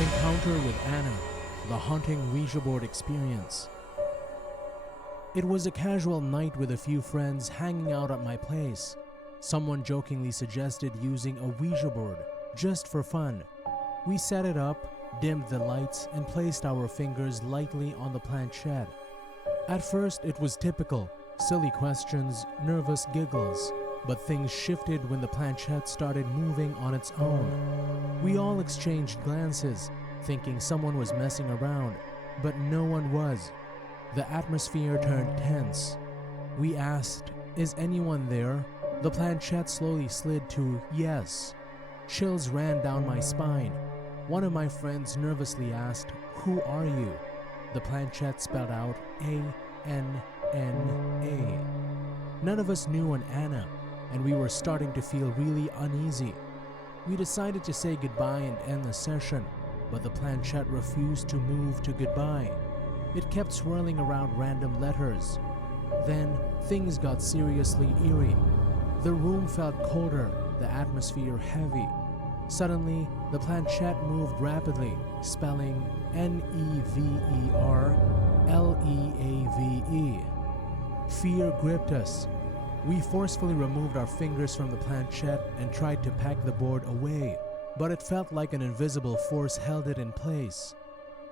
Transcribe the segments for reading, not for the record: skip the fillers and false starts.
Encounter with Anna, the haunting Ouija board experience. It was a casual night with a few friends hanging out at my place. Someone jokingly suggested using a Ouija board, just for fun. We set it up, dimmed the lights, and placed our fingers lightly on the planchette. At first, it was typical, silly questions, nervous giggles, but things shifted when the planchette started moving on its own. We all exchanged glances, thinking someone was messing around, but no one was. The atmosphere turned tense. We asked, "Is anyone there?" The planchette slowly slid to yes. Chills ran down my spine. One of my friends nervously asked, "Who are you?" The planchette spelled out A-N-N-A. None of us knew an Anna, and we were starting to feel really uneasy. We decided to say goodbye and end the session, but the planchette refused to move to goodbye. It kept swirling around random letters. Then things got seriously eerie. The room felt colder, the atmosphere heavy. Suddenly, the planchette moved rapidly, spelling Neverleave. Fear gripped us. We forcefully removed our fingers from the planchette and tried to pack the board away, but it felt like an invisible force held it in place.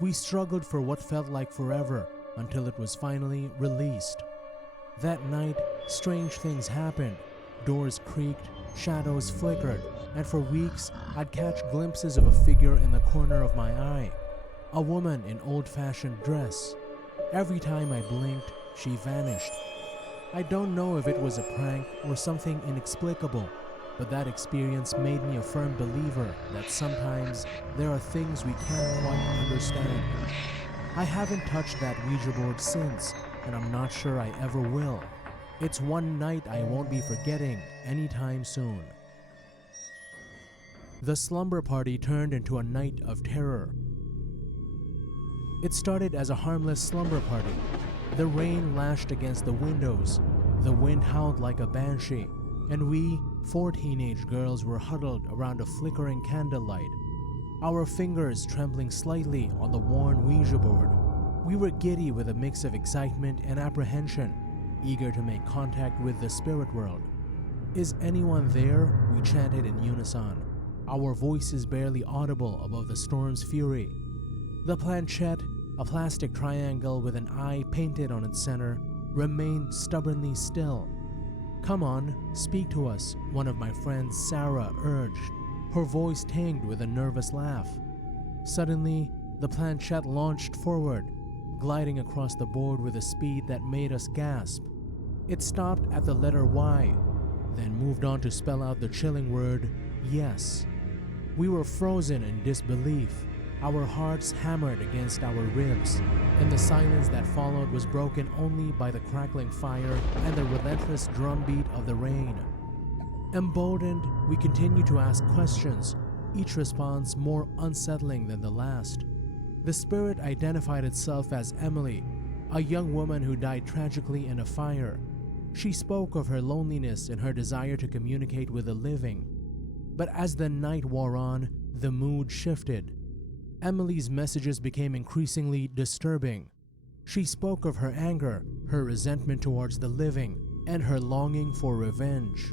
We struggled for what felt like forever until it was finally released. That night, strange things happened. Doors creaked, shadows flickered, and for weeks I'd catch glimpses of a figure in the corner of my eye. A woman in old-fashioned dress. Every time I blinked, she vanished. I don't know if it was a prank or something inexplicable, but that experience made me a firm believer that sometimes there are things we can't quite understand. I haven't touched that Ouija board since, and I'm not sure I ever will. It's one night I won't be forgetting anytime soon. The slumber party turned into a night of terror. It started as a harmless slumber party. The rain lashed against the windows, the wind howled like a banshee, and we, 4 teenage girls, were huddled around a flickering candlelight, our fingers trembling slightly on the worn Ouija board. We were giddy with a mix of excitement and apprehension, eager to make contact with the spirit world. "Is anyone there?" we chanted in unison, our voices barely audible above the storm's fury. The planchette, a plastic triangle with an eye painted on its center, remained stubbornly still. "Come on, speak to us," one of my friends, Sarah, urged, her voice tinged with a nervous laugh. Suddenly, the planchette launched forward, gliding across the board with a speed that made us gasp. It stopped at the letter Y, then moved on to spell out the chilling word, yes. We were frozen in disbelief. Our hearts hammered against our ribs, and the silence that followed was broken only by the crackling fire and the relentless drumbeat of the rain. Emboldened, we continued to ask questions, each response more unsettling than the last. The spirit identified itself as Emily, a young woman who died tragically in a fire. She spoke of her loneliness and her desire to communicate with the living. But as the night wore on, the mood shifted. Emily's messages became increasingly disturbing. She spoke of her anger, her resentment towards the living, and her longing for revenge.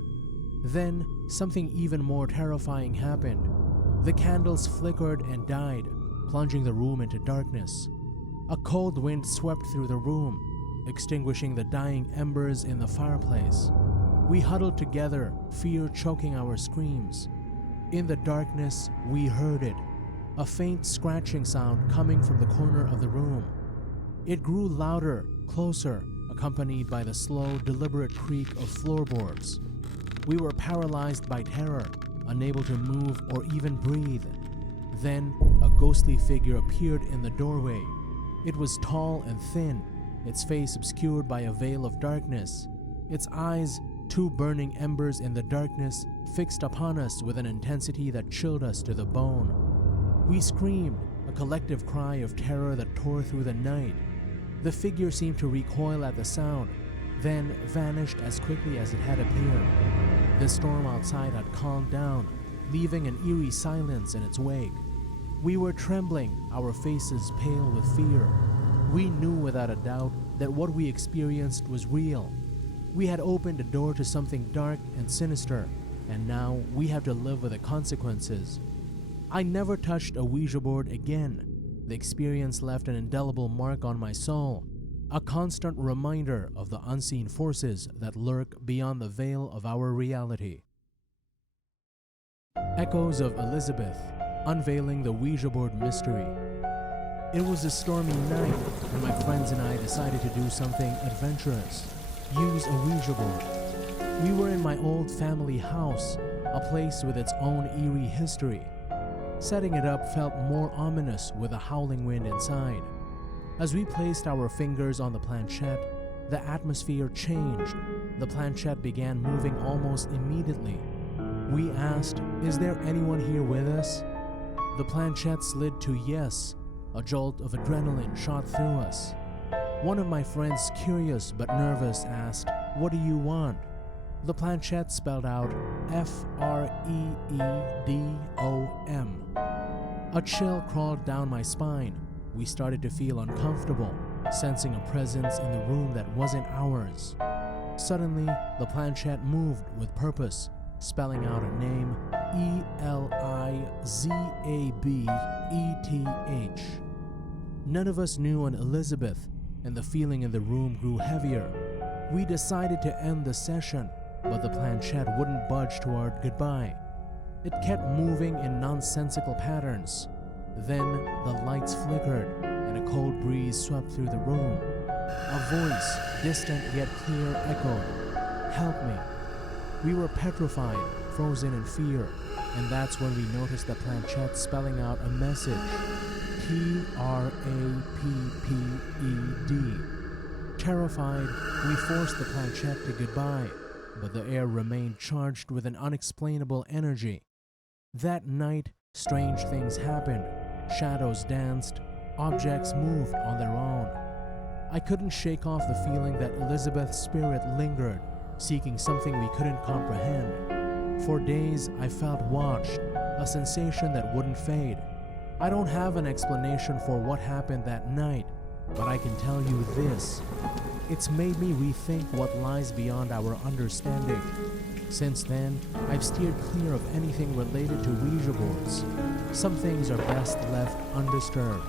Then, something even more terrifying happened. The candles flickered and died, plunging the room into darkness. A cold wind swept through the room, extinguishing the dying embers in the fireplace. We huddled together, fear choking our screams. In the darkness, we heard it. A faint scratching sound coming from the corner of the room. It grew louder, closer, accompanied by the slow, deliberate creak of floorboards. We were paralyzed by terror, unable to move or even breathe. Then, a ghostly figure appeared in the doorway. It was tall and thin, its face obscured by a veil of darkness. Its eyes, 2 burning embers in the darkness, fixed upon us with an intensity that chilled us to the bone. We screamed, a collective cry of terror that tore through the night. The figure seemed to recoil at the sound, then vanished as quickly as it had appeared. The storm outside had calmed down, leaving an eerie silence in its wake. We were trembling, our faces pale with fear. We knew without a doubt that what we experienced was real. We had opened a door to something dark and sinister, and now we have to live with the consequences. I never touched a Ouija board again. The experience left an indelible mark on my soul, a constant reminder of the unseen forces that lurk beyond the veil of our reality. Echoes of Elizabeth, unveiling the Ouija board mystery. It was a stormy night, and my friends and I decided to do something adventurous. Use a Ouija board. We were in my old family house, a place with its own eerie history. Setting it up felt more ominous with a howling wind inside. As we placed our fingers on the planchette, the atmosphere changed. The planchette began moving almost immediately. We asked, "Is there anyone here with us?" The planchette slid to yes. A jolt of adrenaline shot through us. One of my friends, curious but nervous, asked, "What do you want?" The planchette spelled out FREEDOM. A chill crawled down my spine. We started to feel uncomfortable, sensing a presence in the room that wasn't ours. Suddenly, the planchette moved with purpose, spelling out a name, ELIZABETH. None of us knew an Elizabeth, and the feeling in the room grew heavier. We decided to end the session, but the planchette wouldn't budge toward goodbye. It kept moving in nonsensical patterns. Then the lights flickered, and a cold breeze swept through the room. A voice, distant yet clear, echoed, "Help me." We were petrified, frozen in fear, and that's when we noticed the planchette spelling out a message, TRAPPED. Terrified, we forced the planchette to goodbye, but the air remained charged with an unexplainable energy. That night, strange things happened. Shadows danced, objects moved on their own. I couldn't shake off the feeling that Elizabeth's spirit lingered, seeking something we couldn't comprehend. For days, I felt watched, a sensation that wouldn't fade. I don't have an explanation for what happened that night, but I can tell you this. It's made me rethink what lies beyond our understanding. Since then, I've steered clear of anything related to Ouija boards. Some things are best left undisturbed.